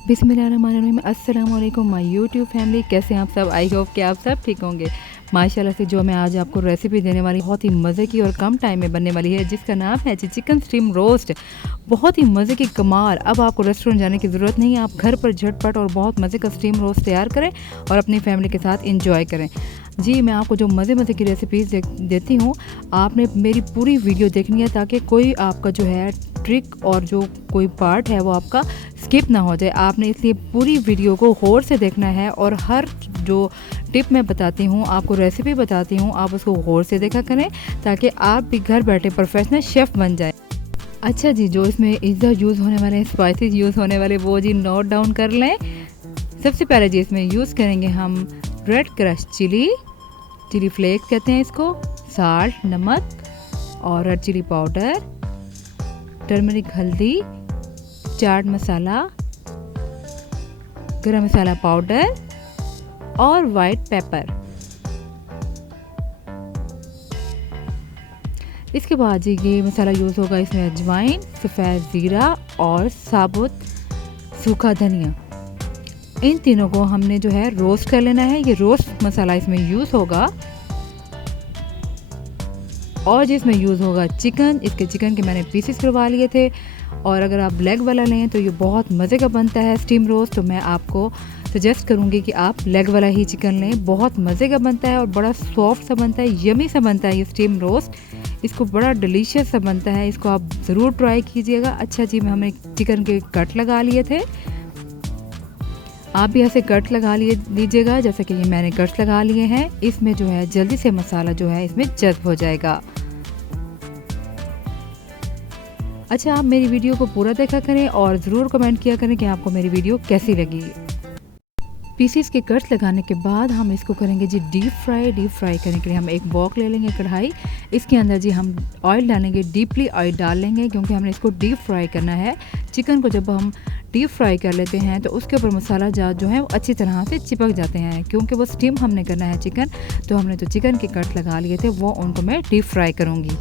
बिस्मिल्लाहिर्रहमानिर्रहीम। अस्सलाम वालेकुम माय यूट्यूब फैमिली, कैसे हैं आप सब। आई होप कि आप सब ठीक होंगे। माशाल्लाह से जो मैं आज आपको रेसिपी देने वाली बहुत ही मज़े की और कम टाइम में बनने वाली है, जिसका नाम है चिकन स्टीम रोस्ट। बहुत ही मज़े की कमाल। अब आपको रेस्टोरेंट जाने की ज़रूरत नहीं है, आप घर पर झटपट और बहुत मज़े का स्टीम रोस्ट तैयार करें और अपनी फैमिली के साथ इंजॉय करें। जी, मैं आपको जो मज़े की रेसिपीज़ देती हूँ, आपने मेरी पूरी वीडियो देखनी है ताकि कोई आपका जो है ट्रिक और जो कोई पार्ट है वो आपका स्किप ना हो जाए। आपने इसलिए पूरी वीडियो को गौर से देखना है और हर जो टिप मैं बताती हूँ, आपको रेसिपी बताती हूँ, आप उसको गौर से देखा करें ताकि आप भी घर बैठे प्रोफेशनल शेफ़ बन जाए। अच्छा जी, जो इसमें इज़्ज़ा यूज़ होने वाले स्पाइसेस यूज़ होने वाले वो जी नोट डाउन कर लें। सबसे पहले जी इसमें यूज़ करेंगे हम रेड क्रश चिली फ्लेक्स कहते हैं इसको, साल्ट नमक और रेड चिली पाउडर, टर्मरिक हल्दी, चाट मसाला, गरम मसाला पाउडर और वाइट पेपर। इसके बाद जी ये मसाला यूज़ होगा इसमें अजवाइन, सफ़ेद ज़ीरा और साबुत सूखा धनिया। इन तीनों को हमने जो है रोस्ट कर लेना है। ये रोस्ट मसाला इसमें यूज़ होगा। और जिसमें यूज़ होगा चिकन, इसके चिकन के मैंने पीसेस करवा लिए थे। और अगर आप लेग वाला लें तो ये बहुत मज़े का बनता है स्टीम रोस्ट, तो मैं आपको सजेस्ट करूँगी कि आप लेग वाला ही चिकन लें। बहुत मज़े का बनता है और बड़ा सॉफ्ट सा बनता है, यमी सा बनता है ये स्टीम रोस्ट। इसको बड़ा डिलीशियस सा बनता है, इसको आप ज़रूर ट्राई कीजिएगा। अच्छा जी, हमें चिकन के कट लगा लिए थे, आप भी ऐसे कट लगा लीजिएगा जैसे कि ये मैंने कट्स लगा लिए हैं। इसमें जो है जल्दी से मसाला जो है इसमें जज़्ब हो जाएगा। अच्छा, आप मेरी वीडियो को पूरा देखा करें और ज़रूर कमेंट किया करें कि आपको मेरी वीडियो कैसी लगी। पीसीस के कट्स लगाने के बाद हम इसको करेंगे जी डीप फ्राई करने के लिए हम एक वॉक ले लेंगे कढ़ाई। इसके अंदर जी हम ऑयल डालेंगे, डीपली ऑयल डाल लेंगे क्योंकि हमने इसको डीप फ्राई करना है। चिकन को जब हम डीप फ्राई कर लेते हैं तो उसके ऊपर मसाला जो है वो अच्छी तरह से चिपक जाते हैं। क्योंकि वो स्टीम हमने करना है चिकन, तो हमने जो चिकन के कट लगा लिए थे वो उनको मैं डीप फ्राई करूँगी।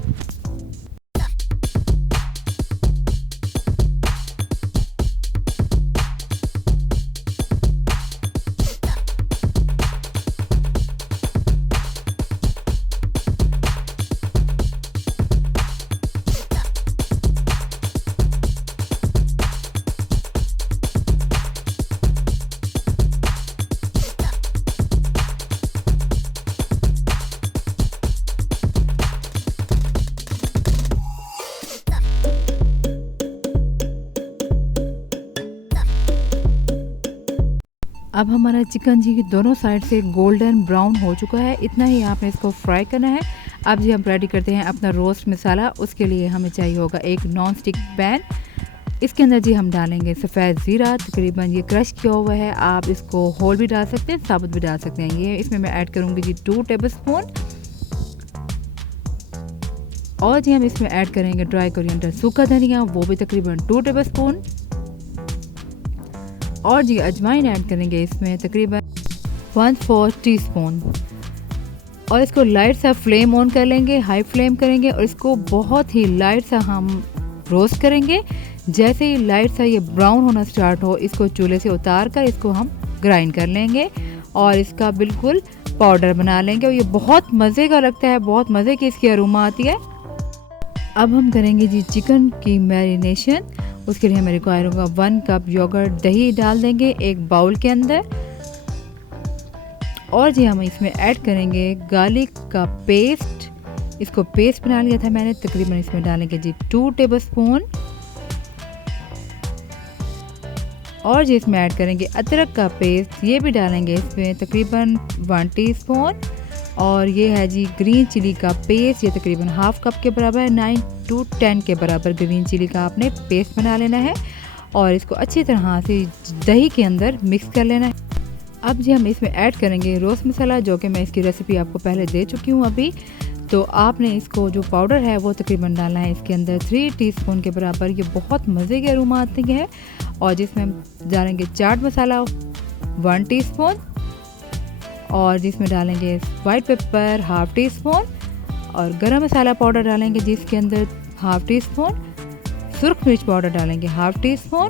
अब हमारा चिकन जी दोनों साइड से गोल्डन ब्राउन हो चुका है, इतना ही आपने इसको फ्राई करना है। अब जी हम रेडी करते हैं अपना रोस्ट मसाला। उसके लिए हमें चाहिए होगा एक नॉन स्टिक पैन। इसके अंदर जी हम डालेंगे सफ़ेद ज़ीरा, तकरीबन ये क्रश किया हुआ है। आप इसको होल भी डाल सकते हैं, साबुत भी डाल सकते हैं। ये इसमें मैं ऐड करूँगी जी 2 टेबलस्पून। और जी हम इसमें ऐड करेंगे ड्राई कोरिएंडर सूखा धनिया, वो भी तकरीबन 2 टेबलस्पून। और जी अजवाइन ऐड करेंगे इसमें तकरीबन 1/4 टीस्पून। और इसको लाइट सा फ्लेम ऑन कर लेंगे, हाई फ्लेम करेंगे और इसको बहुत ही लाइट सा हम रोस्ट करेंगे। जैसे ही लाइट सा ये ब्राउन होना स्टार्ट हो, इसको चूल्हे से उतार कर इसको हम ग्राइंड कर लेंगे और इसका बिल्कुल पाउडर बना लेंगे। और ये बहुत मज़े का लगता है, बहुत मज़े की इसकी अरोमा आती है। अब हम करेंगे जी चिकन की मैरिनेशन। उसके लिए हमें रिक्वायर होगा 1 कप योगर्ट, दही डाल देंगे एक बाउल के अंदर। और जी हम इसमें ऐड करेंगे गार्लिक का पेस्ट। इसको पेस्ट बना लिया था मैंने, तकरीबन इसमें डालेंगे जी 2 टेबलस्पून। और जी इसमें ऐड करेंगे अदरक का पेस्ट, ये भी डालेंगे इसमें तकरीबन 1 टीस्पून। और ये है जी ग्रीन चिली का पेस्ट, ये तकरीबन हाफ कप के बराबर है। 9 to 10 के बराबर ग्रीन चिली का आपने पेस्ट बना लेना है और इसको अच्छी तरह से दही के अंदर मिक्स कर लेना है। अब जी हम इसमें ऐड करेंगे रोस्ट मसाला, जो कि मैं इसकी रेसिपी आपको पहले दे चुकी हूँ अभी। तो आपने इसको जो पाउडर है वो तकरीबन डालना है इसके अंदर 3 टीस्पून के बराबर। ये बहुत मज़े की अरोमा आती है। और जिसमें हम डालेंगे चाट मसाला 1 टीस्पून। और जिसमें डालेंगे वाइट पेपर 1/2 टीस्पून और गरम मसाला पाउडर डालेंगे जिसके अंदर 1/2 टीस्पून, सुर्ख मिर्च पाउडर डालेंगे 1/2 टीस्पून